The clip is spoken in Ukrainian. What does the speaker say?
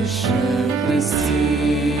лише Христі